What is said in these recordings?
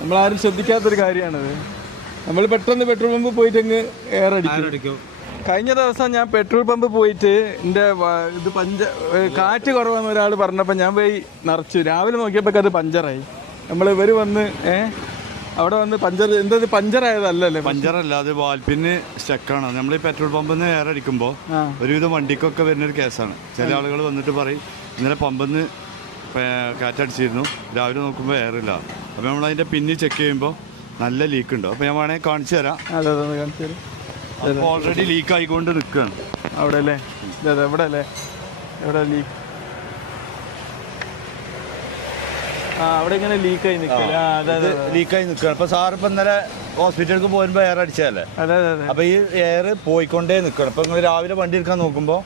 നമ്മളാരും ശ്രദ്ധിക്കാത്തൊരു കാര്യമാണത്. നമ്മൾ പെട്ടെന്ന് പെട്രോൾ പമ്പ് പോയിട്ട് അങ്ങ് എയർ അടിക്കും. കഴിഞ്ഞ ദിവസം ഞാൻ പെട്രോൾ പമ്പ് പോയിട്ട് എൻ്റെ ഇത് കാറ്റ് കുറവാന്ന് ഒരാൾ പറഞ്ഞപ്പോൾ ഞാൻ പോയി നിറച്ചു. രാവിലെ നോക്കിയപ്പോൾ അത് പഞ്ചറായി. ഇവർ വന്ന് അവിടെ വന്ന് എന്തത് പഞ്ചറായതല്ലേ? പഞ്ചറല്ല, അത് വാൽപ്പിന് സ്റ്റക്കാണ്. നമ്മൾ ഈ പെട്രോൾ പമ്പിൽ നിന്ന് എയർ അടിക്കുമ്പോൾ ഒരുവിധം വണ്ടിക്കൊക്കെ വരുന്നൊരു കേസാണ്. ചില ആളുകൾ വന്നിട്ട് പറയും ഇന്നലെ പമ്പിൽ നിന്ന് കാറ്റടിച്ചിരുന്നു, രാവിലെ നോക്കുമ്പോൾ എയർ ഇല്ല. അപ്പോൾ നമ്മളതിൻ്റെ പിന്നിൽ ചെക്ക് ചെയ്യുമ്പോൾ നല്ല ലീക്ക് ഉണ്ടോ? അപ്പോൾ ഞാൻ വേണമെങ്കിൽ കാണിച്ചു തരാം. അപ്പോൾ ഓൾറെഡി ലീക്ക് ആയിക്കൊണ്ട് നിൽക്കുകയാണ് അവിടെ അല്ലേ? എവിടെ അല്ലേ? എവിടെ ലീക്ക്? അവിടെ ഇങ്ങനെ ലീക്കായി നിൽക്കുകയാണ്. അപ്പൊ സാറിപ്പോ ഇന്നലെ ഹോസ്പിറ്റലിലേക്ക് പോകുമ്പോ എയർ അടിച്ചതല്ലേ? അപ്പൊ ഈ എയർ പോയിക്കൊണ്ടേ നിൽക്കണം. അപ്പൊ നിങ്ങൾ രാവിലെ വണ്ടി എടുക്കാൻ നോക്കുമ്പോ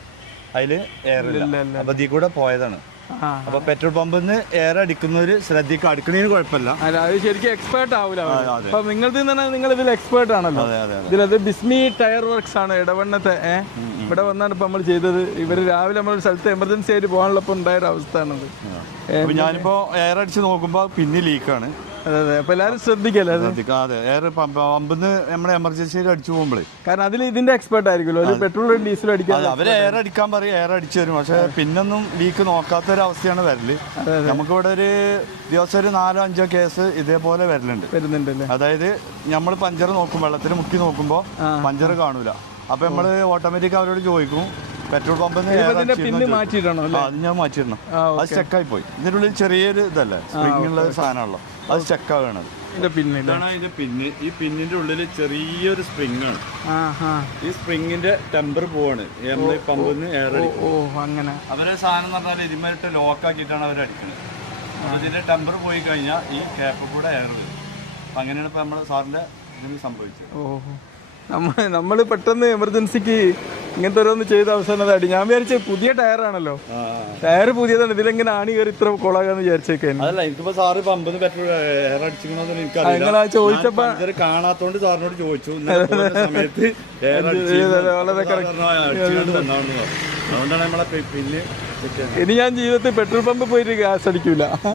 അതില് എയർ ഇല്ല. അപ്പൊ ഇതിൽ കൂടെ പോയതാണ്. അപ്പൊ പെട്രോൾ പമ്പിൽ നിന്ന് എയർ അടിക്കുന്നവര് ശ്രദ്ധിക്കുക. അടിക്കണേന് കുഴപ്പമില്ല. അത് ശരിക്കും എക്സ്പേർട്ട് ആവില്ല. അപ്പൊ നിങ്ങൾ ഇതിൽ എക്സ്പേർട്ട് ആണല്ലോ. ഇതിലത് ബിസ്മി ടയർ വർക്ക്സ് ആണ് ഇടവണ്ണത്തെ. ഇവിടെ വന്നാണ് ഇപ്പൊ നമ്മൾ ചെയ്തത്. ഇവര് രാവിലെ നമ്മളൊരു സ്ഥലത്ത് എമർജൻസി ആയിട്ട് പോകാനുള്ളപ്പോ ഉണ്ടായ ഒരു അവസ്ഥയാണത്. ഞാനിപ്പോ എയർ അടിച്ച് നോക്കുമ്പോ പിന്നെ ലീക്കാണ്. അതെ, അപ്പൊ എല്ലാരും ശ്രദ്ധിക്കല്ലേ? അതെ, എയർ പമ്പിന്ന് നമ്മളെ എമർജൻസിയിൽ അടിച്ചു പോകുമ്പോഴേ, കാരണം അതിൽ ഇതിന്റെ എക്സ്പേർട്ട് ആയിരിക്കുമല്ലോ. അത് പെട്രോൾ ഡീസൽ അടിക്കാൻ അവര് എയർ അടിക്കാൻ പറയും, എയർ അടിച്ചു തരും. പക്ഷെ പിന്നൊന്നും ലീക്ക് നോക്കാത്തൊരവസ്ഥയാണ് വരല്. നമുക്കിവിടെ ഒരു ദിവസം ഒരു 4-5 കേസ് ഇതേപോലെ വരുന്നുണ്ടല്ലേ? അതായത് നമ്മൾ പഞ്ചർ നോക്കും, വെള്ളത്തിൽ മുക്കി നോക്കുമ്പോ പഞ്ചർ കാണൂല. അപ്പൊ നമ്മള് ഓട്ടോമാറ്റിക് അവരോട് ചോദിക്കും പെട്രോൾ പമ്പിൽ നിന്ന് മാറ്റിയിടണോ? അത് ഞാൻ മാറ്റിയിടണം. അത് സ്റ്റക്കായി പോയി. ഇതിൻ്റെ ഉള്ളിൽ ചെറിയൊരു ഇതല്ലേ, സ്പ്രിങ്ങുള്ള സാധനമാണല്ലോ, അത് സ്റ്റക്കാവുകയാണ്. പിന്നെ ഈ പിന്നിന്റെ ഉള്ളിൽ ചെറിയൊരു സ്പ്രിങ് ആണ്. ഈ സ്പ്രിങ്ങിന്റെ ടെമ്പർ പോവാണ് നമ്മൾ ഈ പമ്പിൽ നിന്ന് എയർ അടിക്കും. അങ്ങനെ അവരെ സാധനം എന്ന് പറഞ്ഞാൽ ഇതിമേലിട്ട് ലോക്ക് ആക്കിയിട്ടാണ് അവർ അടിക്കുന്നത്. അപ്പോൾ ഇതിന്റെ ടെമ്പർ പോയി കഴിഞ്ഞാൽ ഈ ക്യാപ്പ് കൂടെ എയർ വരും. അപ്പം അങ്ങനെയാണ് ഇപ്പം നമ്മുടെ സാറിന്റെ ഇതിന് സംഭവിച്ചത്. നമ്മൾ പെട്ടെന്ന് എമർജൻസിക്ക് ഇങ്ങനത്തെ ഓരോന്ന് ചെയ്ത അവസാനം അതായിട്ട് ഞാൻ വിചാരിച്ച പുതിയ ടയറാണല്ലോ. ടയർ പുതിയതാണ്, ഇതിലെങ്ങനെ ആണി കയറി ഇത്ര കൊളാകാന്ന് വിചാരിച്ചേക്കാണ്. അതല്ല, എനിക്കിപ്പോ സാറ് പമ്പിൽ പെട്രോൾ എയർ അടിച്ചിരിക്കണോന്ന് എനിക്കറിയില്ല. ചോദിച്ചപ്പോ കാണാത്തോണ്ട് സാറിനോട് ചോദിച്ചു. സമയത്ത് അതുകൊണ്ടാണ് നമ്മളെ പിന്നെ ഇനി ഞാൻ ജീവിതത്തിൽ പെട്രോൾ പമ്പ് പോയിട്ട് ഗ്യാസ് അടിക്കൂല.